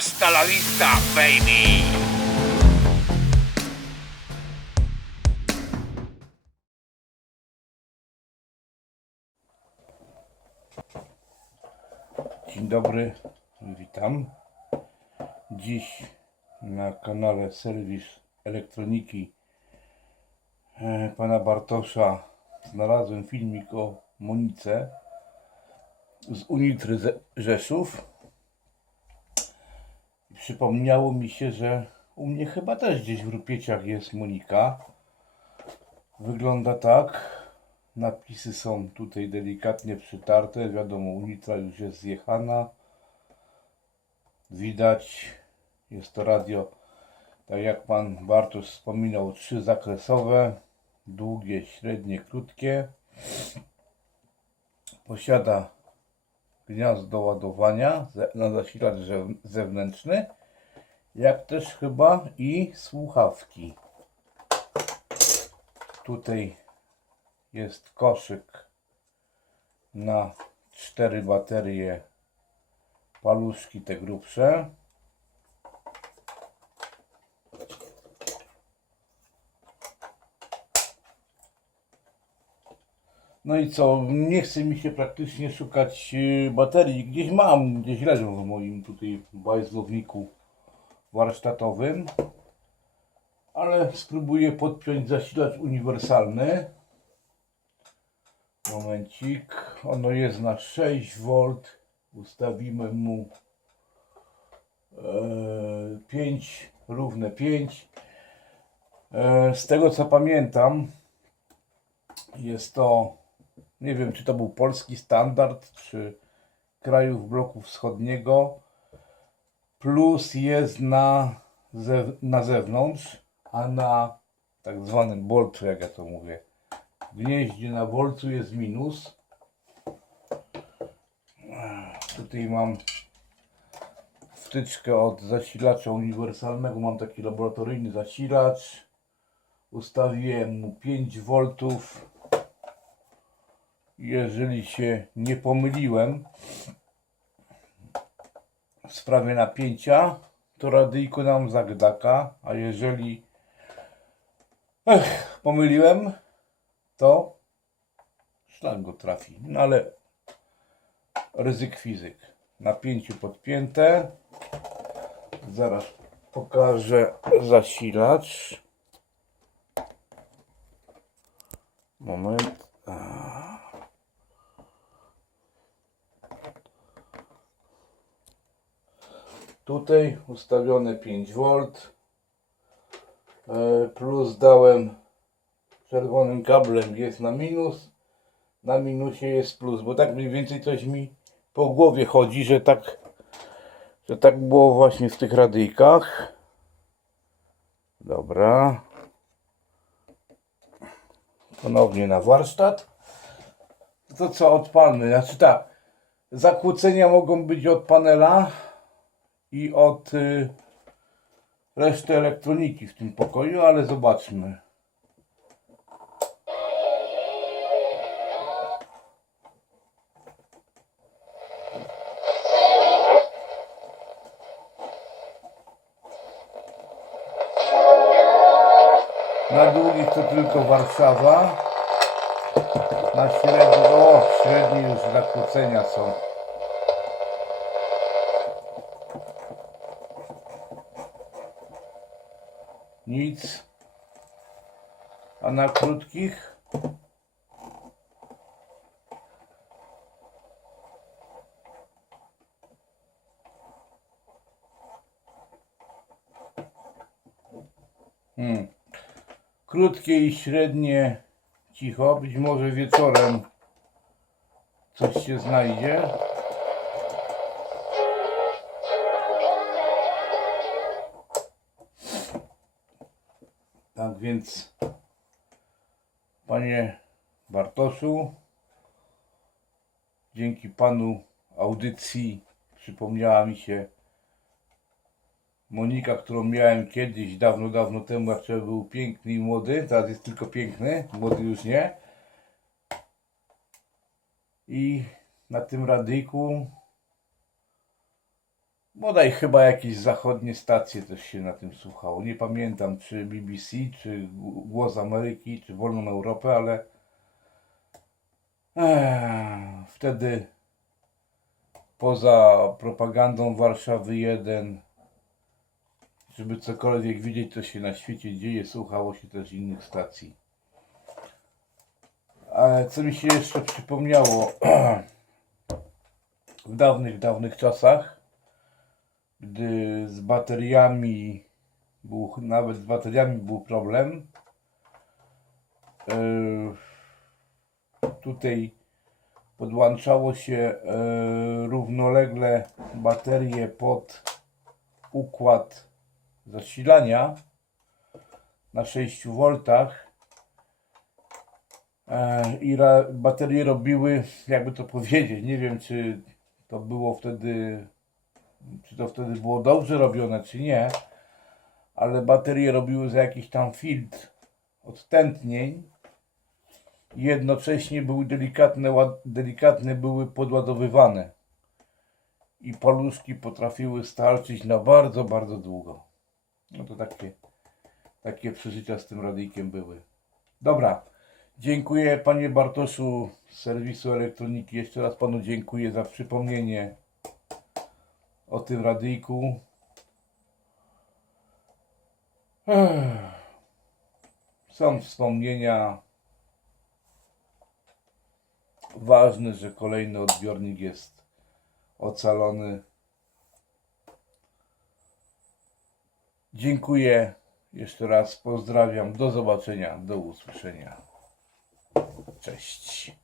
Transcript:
Hasta la vista, baby! Dzień dobry, witam. Dziś na kanale Serwis Elektroniki e, pana Bartosza znalazłem filmik o Monice z Unitry Ze- Rzeszów. Przypomniało mi się, że u mnie chyba też gdzieś w Rupieciach jest Monika. Wygląda tak. Napisy są tutaj delikatnie przytarte. Wiadomo, Unitra już jest zjechana. Widać, jest to radio, tak jak pan Bartosz wspominał, trzy zakresowe, długie, średnie, krótkie. Posiada gniazdo ładowania na zasilacz zew- zewnętrzny, jak też chyba i słuchawki. Tutaj jest koszyk na cztery baterie paluszki te grubsze no i co nie chce mi się praktycznie szukać y, baterii gdzieś mam gdzieś leżą w moim tutaj bajzlowniku warsztatowym ale spróbuję podpiąć zasilacz uniwersalny Momencik. Ono jest na 6 V. Ustawimy mu e, 5, równe 5. E, z tego co pamiętam, jest to, nie wiem czy to był polski standard, czy krajów bloku wschodniego. Plus jest na, zew- na zewnątrz, a na tak zwanym bolcu, jak ja to mówię w gnieździe na wolcu jest minus. Tutaj mam wtyczkę od zasilacza uniwersalnego. Mam taki laboratoryjny zasilacz. Ustawiłem mu 5 V. Jeżeli się nie pomyliłem w sprawie napięcia, to radyjko nam zagdaka, a jeżeli Ech, pomyliłem, to szlak go trafi. No ale ryzyk fizyk. Napięcie podpięte. Zaraz pokażę zasilacz. Moment. Tutaj ustawione 5V. E, Plus dałem czerwonym kablem jest na minus, na minusie jest plus, bo tak mniej więcej coś mi po głowie chodzi, że tak, że tak było właśnie w tych radyjkach. Dobra. Ponownie na warsztat. To co odpalmy? Znaczy tak, zakłócenia mogą być od panela i od y, reszty elektroniki w tym pokoju, ale zobaczmy. Na długich to tylko Warszawa. Na średni, o, średnie już zakłócenia są. Nic. A na krótkich? Hmm. Krótkie i średnie cicho. Być może wieczorem coś się znajdzie. Tak więc, panie Bartoszu, dzięki panu audycji przypomniała mi się Monika, którą miałem kiedyś, dawno, dawno temu, jak człowiek był piękny i młody, teraz jest tylko piękny, młody już nie. I na tym radyjku Bodaj chyba jakieś zachodnie stacje też się na tym słuchało. Nie pamiętam czy BBC, czy Głos Ameryki, czy Wolną Europę, ale Ech, wtedy poza propagandą Warszawy 1, żeby cokolwiek widzieć, co się na świecie dzieje, słuchało się też innych stacji. Ale co mi się jeszcze przypomniało, w dawnych, dawnych czasach, gdy z bateriami był, nawet z bateriami był problem, yy, tutaj podłączało się e, równolegle baterie pod układ zasilania na 6 V e, i baterie robiły, jakby to powiedzieć, nie wiem czy to było wtedy, czy to wtedy było dobrze robione, czy nie, ale baterie robiły za jakiś tam filtr odtętnień jednocześnie były delikatne, delikatne były podładowywane i paluszki potrafiły starczyć na bardzo, bardzo długo. No to takie, takie przeżycia z tym radyjkiem były. Dobra, dziękuję panie Bartoszu z serwisu elektroniki. Jeszcze raz panu dziękuję za przypomnienie o tym radyjku. Są wspomnienia ważne, że kolejny odbiornik jest ocalony. Dziękuję jeszcze raz, pozdrawiam, do zobaczenia, do usłyszenia. Cześć.